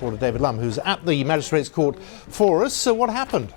Reporter David Lumb, who's at the Magistrates Court for us. So what happened?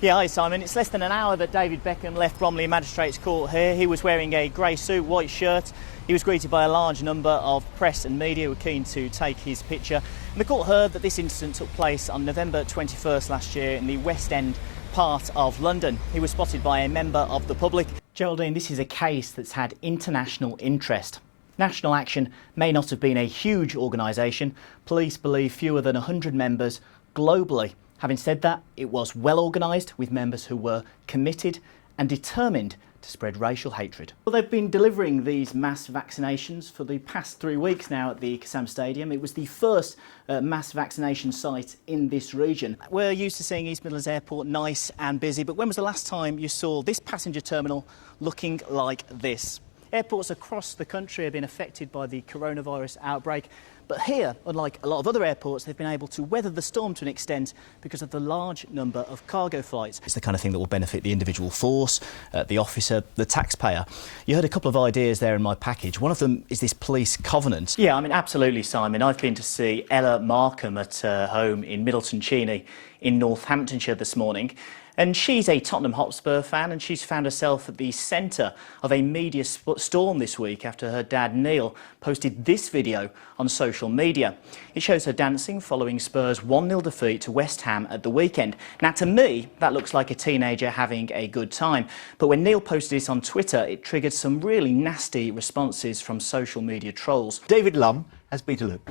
Yeah, hi Simon. It's less than an hour that David Beckham left Bromley Magistrates Court here. He was wearing a grey suit, white shirt. He was greeted by a large number of press and media who were keen to take his picture. And the court heard that this incident took place on November 21st last year in the West End part of London. He was spotted by a member of the public. Geraldine, this is a case that's had international interest. National Action may not have been a huge organisation. Police believe fewer than 100 members globally. Having said that, it was well organised with members who were committed and determined to spread racial hatred. Well, they've been delivering these mass vaccinations for the past 3 weeks now at the Kassam Stadium. It was the first mass vaccination site in this region. We're used to seeing East Midlands Airport nice and busy, but when was the last time you saw this passenger terminal looking like this? Airports across the country have been affected by the coronavirus outbreak, but here, unlike a lot of other airports, they've been able to weather the storm to an extent because of the large number of cargo flights. It's the kind of thing that will benefit the individual force, the officer, the taxpayer. You heard a couple of ideas there in my package. One of them is this police covenant. Yeah, I mean, absolutely, Simon. I've been to see Ella Markham at her home in Middleton Cheney in Northamptonshire this morning. And she's a Tottenham Hotspur fan, and she's found herself at the centre of a media storm this week after her dad Neil posted this video on social media. It shows her dancing following Spurs' 1-0 defeat to West Ham at the weekend. Now, to me, that looks like a teenager having a good time. But when Neil posted this on Twitter, it triggered some really nasty responses from social media trolls. David Lumb has been to look.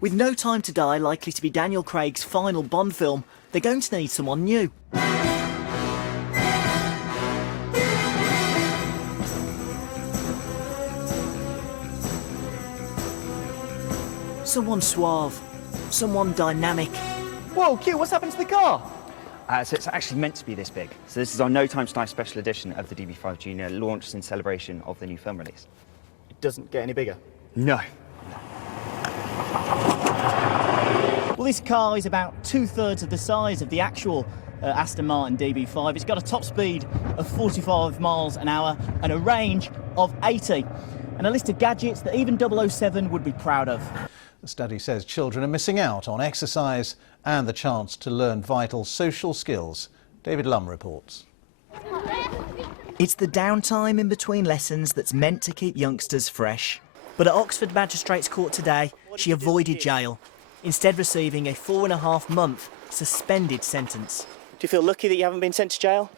With No Time to Die likely to be Daniel Craig's final Bond film, they're going to need someone new. Someone suave, someone dynamic. Whoa, Q, what's happened to the car? So it's actually meant to be this big. So this is our No Time to Die special edition of the DB5 Junior, launched in celebration of the new film release. It doesn't get any bigger? No. Well, this car is about 2/3 of the size of the actual Aston Martin DB5. It's got a top speed of 45 miles an hour and a range of 80. And a list of gadgets that even 007 would be proud of. The study says children are missing out on exercise and the chance to learn vital social skills. David Lumb reports. It's the downtime in between lessons that's meant to keep youngsters fresh. But at Oxford Magistrates Court today, she avoided jail, instead receiving a 4.5-month suspended sentence. Do you feel lucky that you haven't been sent to jail?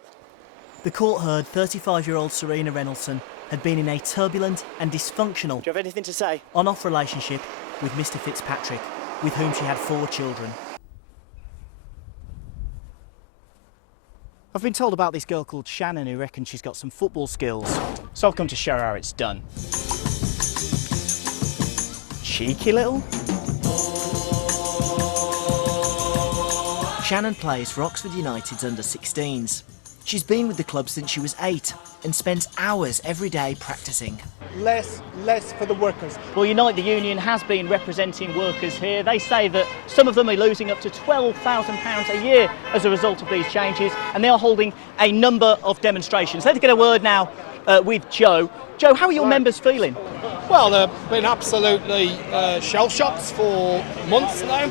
The court heard 35-year-old Serena Reynoldsson had been in a turbulent and dysfunctional Do you have anything to say? On-off relationship with Mr Fitzpatrick, with whom she had 4 children. I've been told about this girl called Shannon who reckons she's got some football skills, so I've come to show her how it's done. Cheeky little. Shannon plays for Oxford United's under-16s. She's been with the club since she was 8 and spends hours every day practising. Less for the workers. Well, Unite the Union has been representing workers here. They say that some of them are losing up to £12,000 a year as a result of these changes, and they are holding a number of demonstrations. Let's get a word now with Joe. Joe, how are your members feeling? Well, they've been absolutely shell-shocked for months now.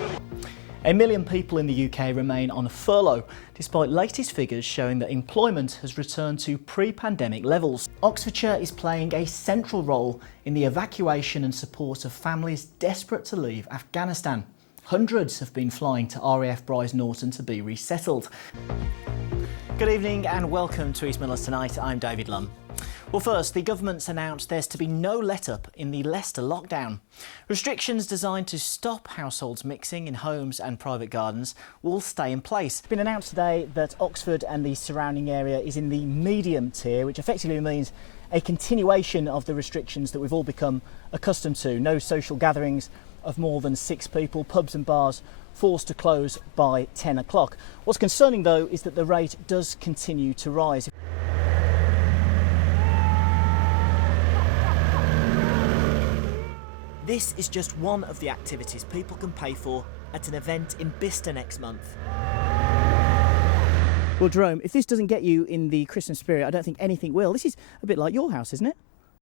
1 million people in the UK remain on furlough, despite latest figures showing that employment has returned to pre-pandemic levels. Oxfordshire is playing a central role in the evacuation and support of families desperate to leave Afghanistan. Hundreds have been flying to RAF Bryce Norton to be resettled. Good evening and welcome to East Midlands Tonight. I'm David Lumb. Well, first, the government's announced there's to be no let-up in the Leicester lockdown. Restrictions designed to stop households mixing in homes and private gardens will stay in place. It's been announced today that Oxford and the surrounding area is in the medium tier, which effectively means a continuation of the restrictions that we've all become accustomed to. No social gatherings of more than 6 people, pubs and bars forced to close by 10 o'clock. What's concerning, though, is that the rate does continue to rise. This is just one of the activities people can pay for at an event in Bicester next month. Well, Jerome, if this doesn't get you in the Christmas spirit, I don't think anything will. This is a bit like your house, isn't it?